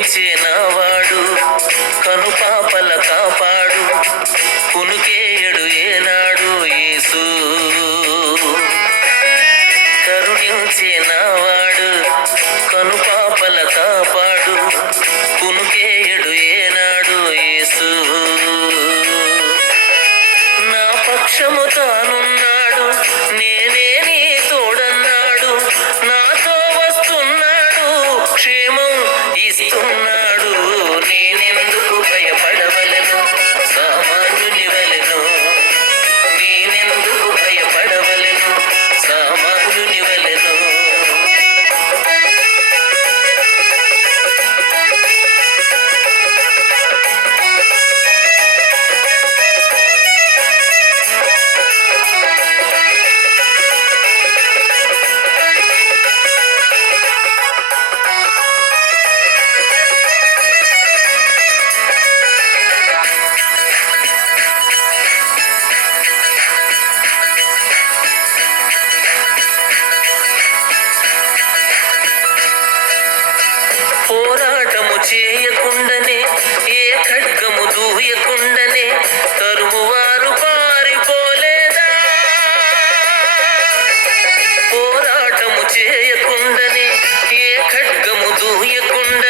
కరుణించినవాడు కనుపాపల కాపాడు కునుకేయడు ఏనాడు యేసు. కరుణించినవాడు కనుపాపల కాపాడు కునుకేయడు ఏనాడు యేసు. నా పక్షము తానున్నాడు, నేనే నీ తోడన్నాడు, నాతో వస్తున్నాడు, క్షేమం ఇస్తున్నాడు. నేనెందుకు భయపడవలను, సామాన్యుని వలెను. నేనెందుకు భయపడవలను, సామాన్యుని వలెను. పోరాటము చేయకుండానే, ఏ ఖడ్గము దూయకుండానే తరుమువారు పారిపోలేదా? పోరాటము చేయకుండానే, ఏ ఖడ్గము దూయకుండా